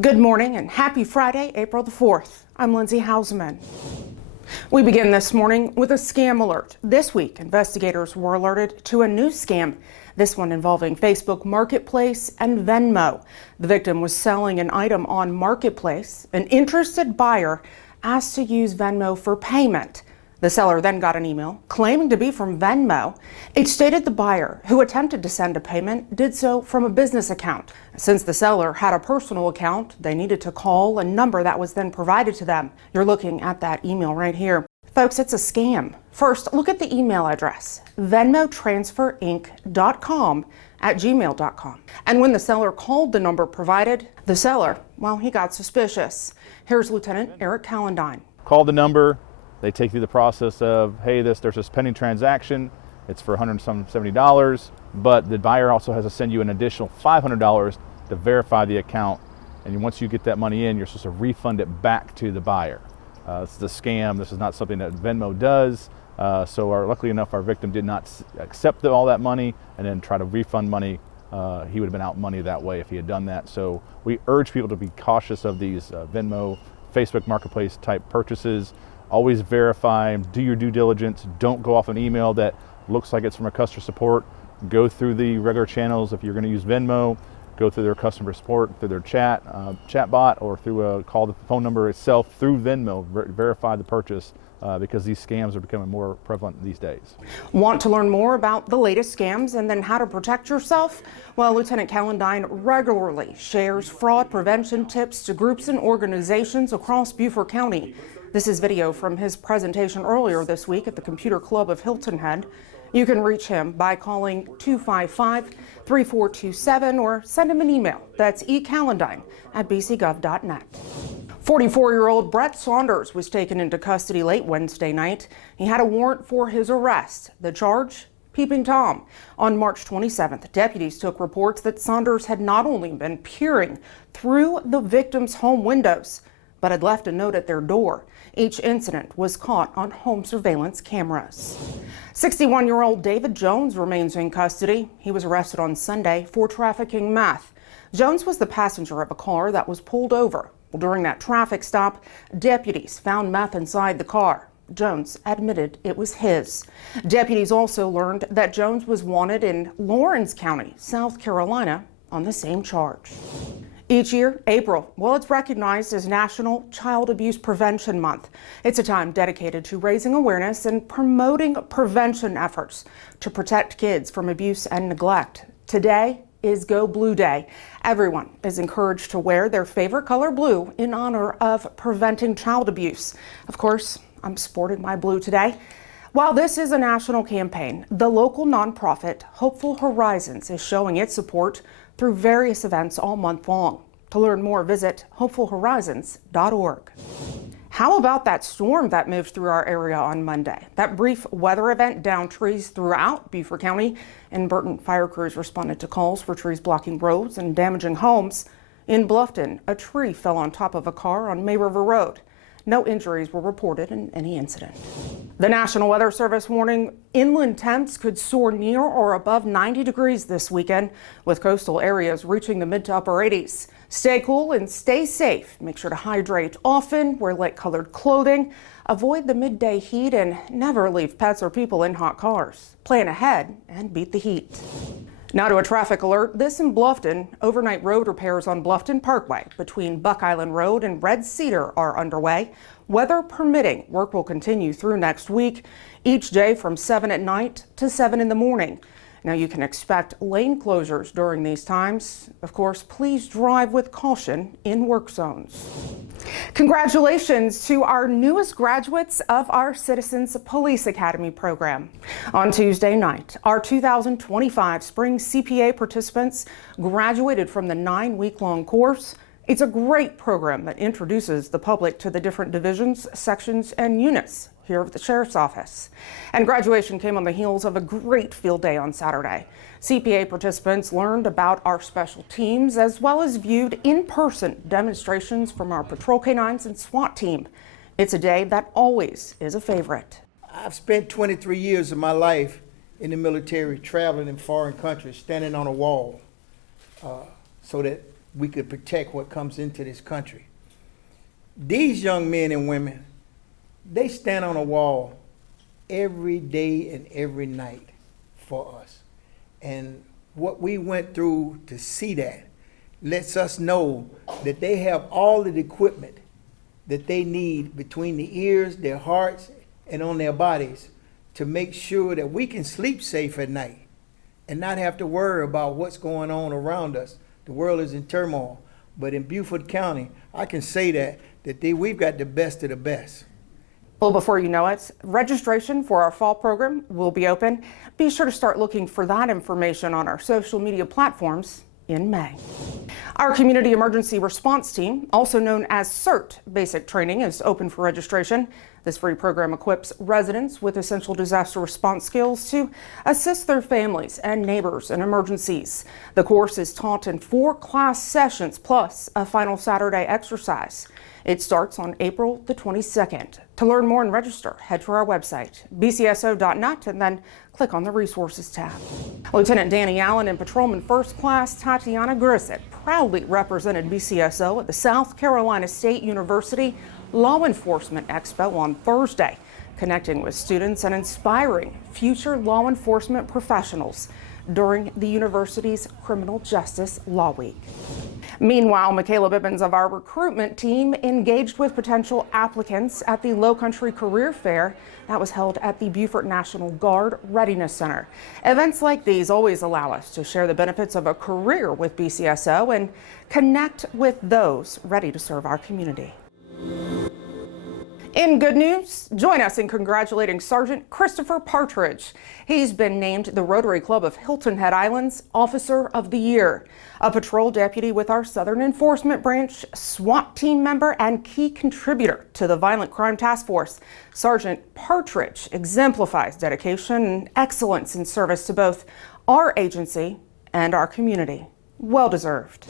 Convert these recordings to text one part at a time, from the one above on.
Good morning and happy Friday, April the 4th. I'm Lindsay Hausman. We begin this morning with a scam alert. This week, investigators were alerted to a new scam, this one involving Facebook Marketplace and Venmo. The victim was selling an item on Marketplace. An interested buyer asked to use Venmo for payment. The seller then got an email claiming to be from Venmo. It stated the buyer, who attempted to send a payment, did so from a business account. Since the seller had a personal account, they needed to call a number that was then provided to them. You're looking at that email right here. Folks, it's a scam. First, look at the email address, venmotransferinc.com@gmail.com. And when the seller called the number provided, the seller, well, he got suspicious. Here's Lieutenant Eric Calendine. Call the number. They take through the process of, hey, there's this pending transaction. It's for $170, but the buyer also has to send you an additional $500 to verify the account. And once you get that money in, you're supposed to refund it back to the buyer. This is a scam. This is not something that Venmo does. Luckily enough, our victim did not accept all that money and then try to refund money. He would have been out money that way if he had done that. So we urge people to be cautious of these Venmo, Facebook Marketplace type purchases. Always verify, do your due diligence. Don't go off an email that looks like it's from a customer support. Go through the regular channels. If you're going to use Venmo, go through their customer support, through their chat bot, or through call the phone number itself through Venmo. Verify the purchase because these scams are becoming more prevalent these days. Want to learn more about the latest scams and then how to protect yourself? Well, Lieutenant Calendine regularly shares fraud prevention tips to groups and organizations across Beaufort County. This is video from his presentation earlier this week at the Computer Club of Hilton Head. You can reach him by calling 255-3427 or send him an email. That's ecalendine@bcgov.net. 44-year-old Brett Saunders was taken into custody late Wednesday night. He had a warrant for his arrest. The charge? Peeping Tom. On March 27th, deputies took reports that Saunders had not only been peering through the victim's home windows, but had left a note at their door. Each incident was caught on home surveillance cameras. 61-year-old David Jones remains in custody. He was arrested on Sunday for trafficking meth. Jones was the passenger of a car that was pulled over. Well, during that traffic stop, deputies found meth inside the car. Jones admitted it was his. Deputies also learned that Jones was wanted in Lawrence County, South Carolina, on the same charge. Each year, April, well, it's recognized as National Child Abuse Prevention Month. It's a time dedicated to raising awareness and promoting prevention efforts to protect kids from abuse and neglect. Today is Go Blue Day. Everyone is encouraged to wear their favorite color blue in honor of preventing child abuse. Of course, I'm sporting my blue today. While this is a national campaign, the local nonprofit Hopeful Horizons is showing its support through various events all month long. To learn more, visit hopefulhorizons.org. How about that storm that moved through our area on Monday? That brief weather event downed trees throughout Beaufort County, and Burton fire crews responded to calls for trees blocking roads and damaging homes. In Bluffton, a tree fell on top of a car on May River Road. No injuries were reported in any incident. The National Weather Service warning inland temps could soar near or above 90 degrees this weekend, with coastal areas reaching the mid to upper 80s. Stay cool and stay safe. Make sure to hydrate often, wear light-colored clothing, avoid the midday heat, and never leave pets or people in hot cars. Plan ahead and beat the heat. Now to a traffic alert. This in Bluffton. Overnight road repairs on Bluffton Parkway between Buck Island Road and Red Cedar are underway. Weather permitting, work will continue through next week, each day from 7 at night to 7 in the morning. Now you can expect lane closures during these times. Of course, please drive with caution in work zones. Congratulations to our newest graduates of our Citizens Police Academy program. On Tuesday night, our 2025 spring CPA participants graduated from the 9-week-long course. It's a great program that introduces the public to the different divisions, sections, and units here at the Sheriff's Office. And graduation came on the heels of a great field day on Saturday. CPA participants learned about our special teams as well as viewed in-person demonstrations from our patrol canines and SWAT team. It's a day that always is a favorite. I've spent 23 years of my life in the military, traveling in foreign countries, standing on a wall so that we could protect what comes into this country. These young men and women, they stand on a wall every day and every night for us. And what we went through to see that lets us know that they have all the equipment that they need between the ears, their hearts, and on their bodies to make sure that we can sleep safe at night and not have to worry about what's going on around us. The world is in turmoil. But in Beaufort County, I can say that we've got the best of the best. Well, before you know it, registration for our fall program will be open. Be sure to start looking for that information on our social media platforms in May. Our Community Emergency Response Team, also known as CERT Basic Training, is open for registration. This free program equips residents with essential disaster response skills to assist their families and neighbors in emergencies. The course is taught in 4 class sessions plus a final Saturday exercise. It starts on April the 22nd. To learn more and register, head to our website, bcso.net, and then click on the Resources tab. Lieutenant Danny Allen and Patrolman First Class Tatiana Grissett proudly represented BCSO at the South Carolina State University Law Enforcement Expo on Thursday, connecting with students and inspiring future law enforcement professionals during the university's Criminal Justice Law Week. Meanwhile, Michaela Bibbins of our recruitment team engaged with potential applicants at the Lowcountry Career Fair that was held at the Beaufort National Guard Readiness Center. Events like these always allow us to share the benefits of a career with BCSO and connect with those ready to serve our community. In good news, join us in congratulating Sergeant Christopher Patridge. He's been named the Rotary Club of Hilton Head Islands Officer of the Year. A patrol deputy with our Southern Enforcement Branch, SWAT team member, and key contributor to the Violent Crime Task Force, Sergeant Patridge exemplifies dedication and excellence in service to both our agency and our community. Well deserved.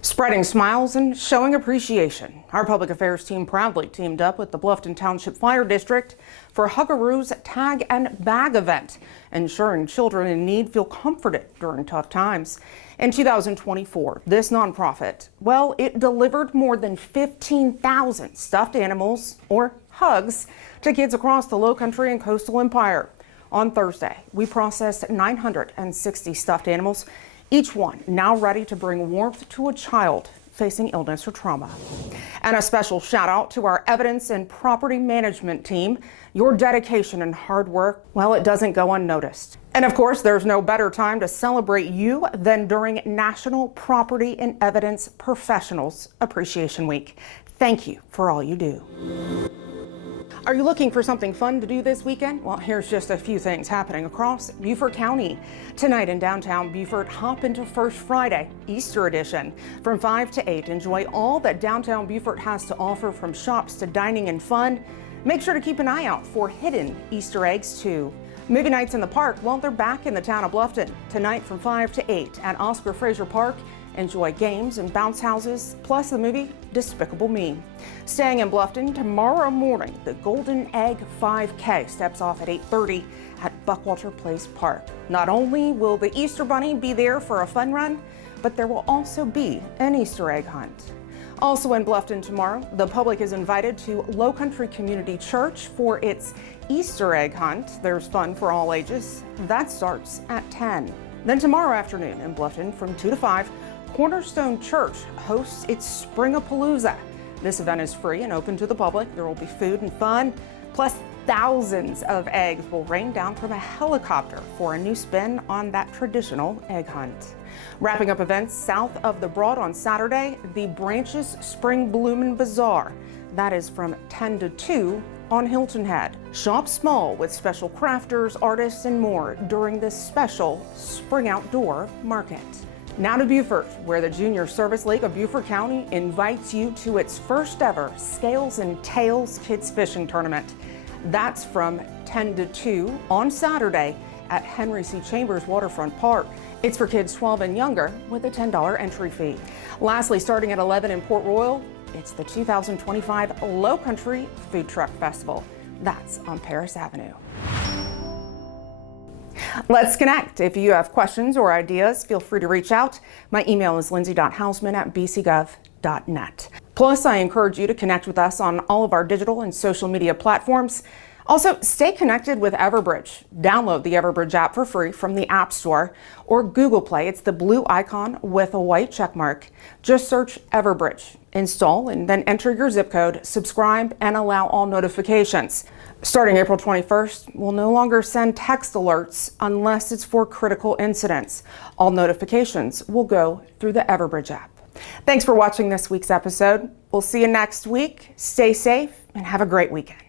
Spreading smiles and showing appreciation, our public affairs team proudly teamed up with the Bluffton Township Fire District for Hugaroos Tag and Bag event, ensuring children in need feel comforted during tough times. In 2024, this nonprofit, well, it delivered more than 15,000 stuffed animals, or hugs, to kids across the Lowcountry and Coastal Empire. On Thursday, we processed 960 stuffed animals, each one now ready to bring warmth to a child facing illness or trauma. And a special shout out to our evidence and property management team. Your dedication and hard work, well, it doesn't go unnoticed. And of course, there's no better time to celebrate you than during National Property and Evidence Professionals Appreciation Week. Thank you for all you do. Are you looking for something fun to do this weekend? Well, here's just a few things happening across Beaufort County. Tonight in downtown Beaufort, hop into First Friday, Easter edition. From 5 to 8, enjoy all that downtown Beaufort has to offer, from shops to dining and fun. Make sure to keep an eye out for hidden Easter eggs too. Movie nights in the park, well, they're back in the town of Bluffton. Tonight from 5 to 8 at Oscar Fraser Park. Enjoy games and bounce houses, plus the movie Despicable Me. Staying in Bluffton, tomorrow morning, the Golden Egg 5K steps off at 8:30 at Buckwalter Place Park. Not only will the Easter Bunny be there for a fun run, but there will also be an Easter egg hunt. Also in Bluffton tomorrow, the public is invited to Lowcountry Community Church for its Easter egg hunt. There's fun for all ages. That starts at 10. Then tomorrow afternoon in Bluffton from 2 to 5, Cornerstone Church hosts its Spring-a-Palooza. This event is free and open to the public. There will be food and fun, plus thousands of eggs will rain down from a helicopter for a new spin on that traditional egg hunt. Wrapping up events south of the Broad on Saturday, the Branches Spring Bloomin' Bazaar. That is from 10 to 2 on Hilton Head. Shop small with special crafters, artists, and more during this special Spring Outdoor Market. Now to Beaufort, where the Junior Service League of Beaufort County invites you to its first ever Scales and Tails Kids Fishing Tournament. That's from 10 to 2 on Saturday at Henry C. Chambers Waterfront Park. It's for kids 12 and younger with a $10 entry fee. Lastly, starting at 11 in Port Royal, it's the 2025 Lowcountry Food Truck Festival. That's on Paris Avenue. Let's connect. If you have questions or ideas, feel free to reach out. My email is lindsay.hausman@bcgov.net. Plus, I encourage you to connect with us on all of our digital and social media platforms. Also, stay connected with Everbridge. Download the Everbridge app for free from the App Store or Google Play. It's the blue icon with a white check mark. Just search Everbridge, install, and then enter your zip code, subscribe, and allow all notifications. Starting April 21st, we'll no longer send text alerts unless it's for critical incidents. All notifications will go through the Everbridge app. Thanks for watching this week's episode. We'll see you next week. Stay safe and have a great weekend.